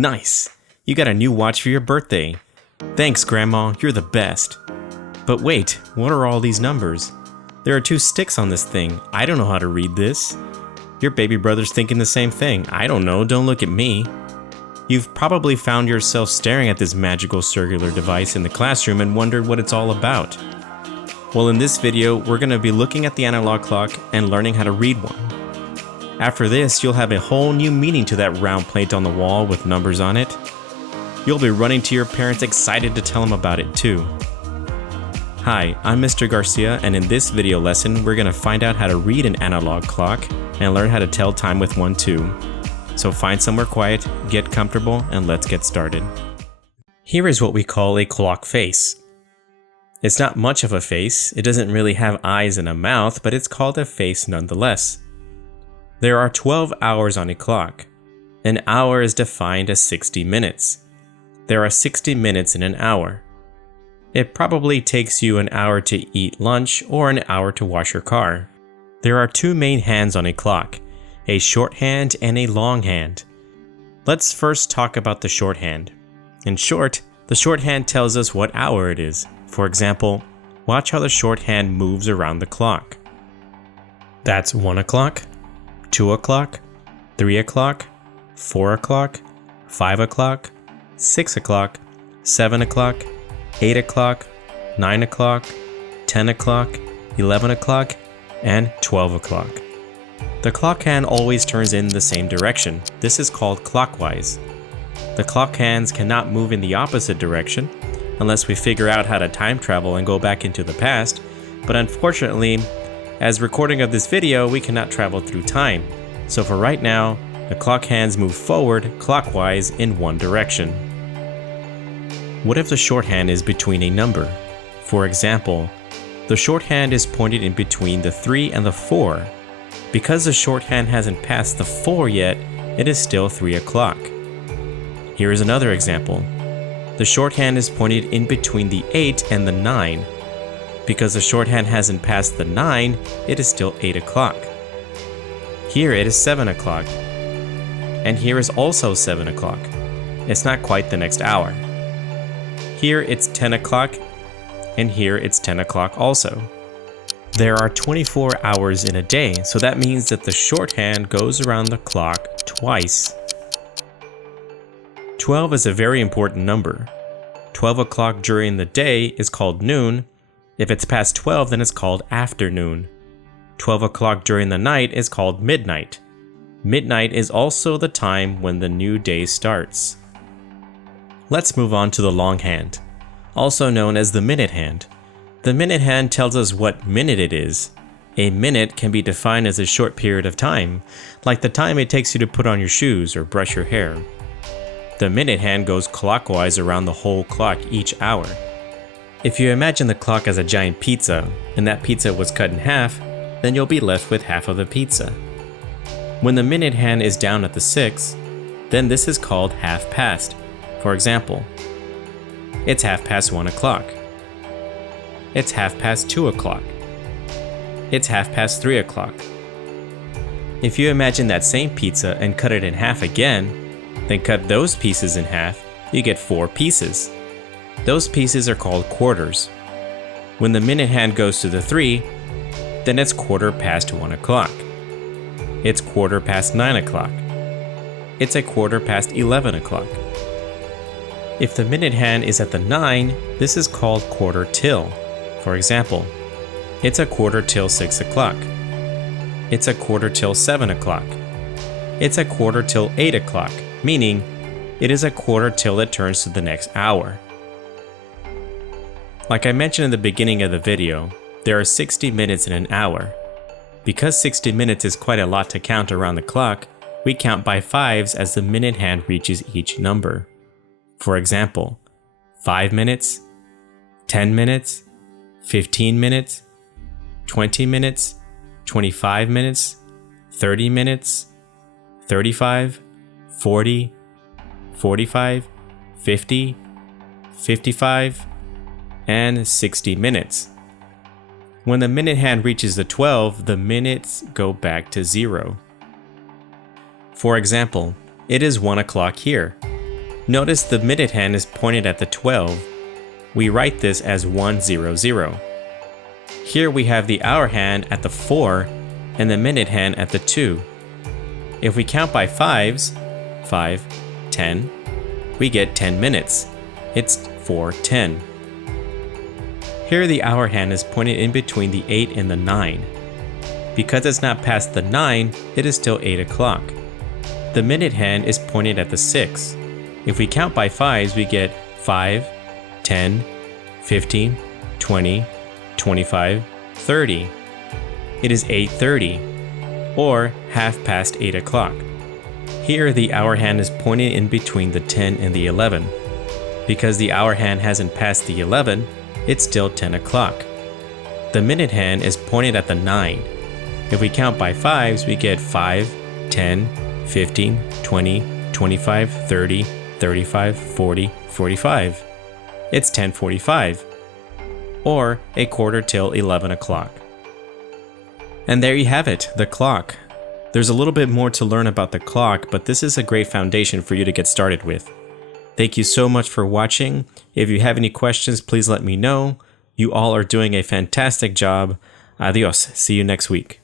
Nice! You got a new watch for your birthday. Thanks, Grandma, you're the best. But wait, what are all these numbers? There are 2 sticks on this thing. I don't know how to read this. Your baby brother's thinking the same thing. I don't know, don't look at me. You've probably found yourself staring at this magical circular device in the classroom and wondered what it's all about. Well, in this video, we're going to be looking at the analog clock and learning how to read one. After this, you'll have a whole new meaning to that round plate on the wall with numbers on it. You'll be running to your parents excited to tell them about it too. Hi, I'm Mr. Garcia, and in this video lesson, we're going to find out how to read an analog clock and learn how to tell time with one too. So find somewhere quiet, get comfortable, and let's get started. Here is what we call a clock face. It's not much of a face, it doesn't really have eyes and a mouth, but it's called a face nonetheless. There are 12 hours on a clock. An hour is defined as 60 minutes. There are 60 minutes in an hour. It probably takes you an hour to eat lunch or an hour to wash your car. There are 2 main hands on a clock, a shorthand and a longhand. Let's first talk about the shorthand. In short, the shorthand tells us what hour it is. For example, watch how the shorthand moves around the clock. That's 1 o'clock, 2 o'clock, 3 o'clock, 4 o'clock, 5 o'clock, 6 o'clock, 7 o'clock, 8 o'clock, 9 o'clock, 10 o'clock, 11 o'clock, and 12 o'clock. The clock hand always turns in the same direction. This is called clockwise. The clock hands cannot move in the opposite direction unless we figure out how to time travel and go back into the past, but unfortunately, as recording of this video, we cannot travel through time. So for right now, the clock hands move forward clockwise in one direction. What if the shorthand is between a number? For example, the shorthand is pointed in between the 3 and the 4. Because the shorthand hasn't passed the 4 yet, it is still 3 o'clock. Here is another example. The shorthand is pointed in between the 8 and the 9. Because the shorthand hasn't passed the 9, it is still 8 o'clock. Here it is 7 o'clock. And here is also 7 o'clock. It's not quite the next hour. Here it's 10 o'clock, and here it's 10 o'clock also. There are 24 hours in a day, so that means that the shorthand goes around the clock twice. 12 is a very important number. 12 o'clock during the day is called noon. If it's past 12, then it's called afternoon. 12 o'clock during the night is called midnight. Midnight is also the time when the new day starts. Let's move on to the longhand, also known as the minute hand. The minute hand tells us what minute it is. A minute can be defined as a short period of time, like the time it takes you to put on your shoes or brush your hair. The minute hand goes clockwise around the whole clock each hour. If you imagine the clock as a giant pizza, and that pizza was cut in half, then you'll be left with half of the pizza. When the minute hand is down at the 6, then this is called half past. For example, it's 1:30 o'clock. It's 2:30 o'clock. It's 3:30 o'clock. If you imagine that same pizza and cut it in half again, then cut those pieces in half, you get 4 pieces. Those pieces are called quarters. When the minute hand goes to the 3, then it's 1:15 o'clock. It's 9:15 o'clock. It's 11:15 o'clock. If the minute hand is at the 9, this is called quarter till. For example, it's 6:15 o'clock. It's 7:15 o'clock. It's 8:15 o'clock, meaning it is 1/4 till it turns to the next hour. Like I mentioned in the beginning of the video, there are 60 minutes in an hour. Because 60 minutes is quite a lot to count around the clock, we count by 5s as the minute hand reaches each number. For example, 5 minutes, 10 minutes, 15 minutes, 20 minutes, 25 minutes, 30 minutes, 35, 40, 45, 50, 55, and 60 minutes. When the minute hand reaches the 12, the minutes go back to 0. For example, it is 1 o'clock here. Notice the minute hand is pointed at the 12. We write this as 100. Here we have the hour hand at the 4 and the minute hand at the 2. If we count by fives, 5, 10, we get 10 minutes. It's 4:10. Here the hour hand is pointed in between the 8 and the 9. Because it's not past the 9, it is still 8 o'clock. The minute hand is pointed at the 6. If we count by fives, we get 5, 10, 15, 20, 25, 30. It is 8:30, or half past 8 o'clock. Here the hour hand is pointed in between the 10 and the 11. Because the hour hand hasn't passed the 11, it's still 10 o'clock. The minute hand is pointed at the 9. If we count by fives, we get 5, 10, 15, 20, 25, 30, 35, 40, 45. It's 10:45, or a quarter till 11 o'clock. And there you have it, the clock. There's a little bit more to learn about the clock, but this is a great foundation for you to get started with. Thank you so much for watching. If you have any questions, please let me know. You all are doing a fantastic job. Adios. See you next week.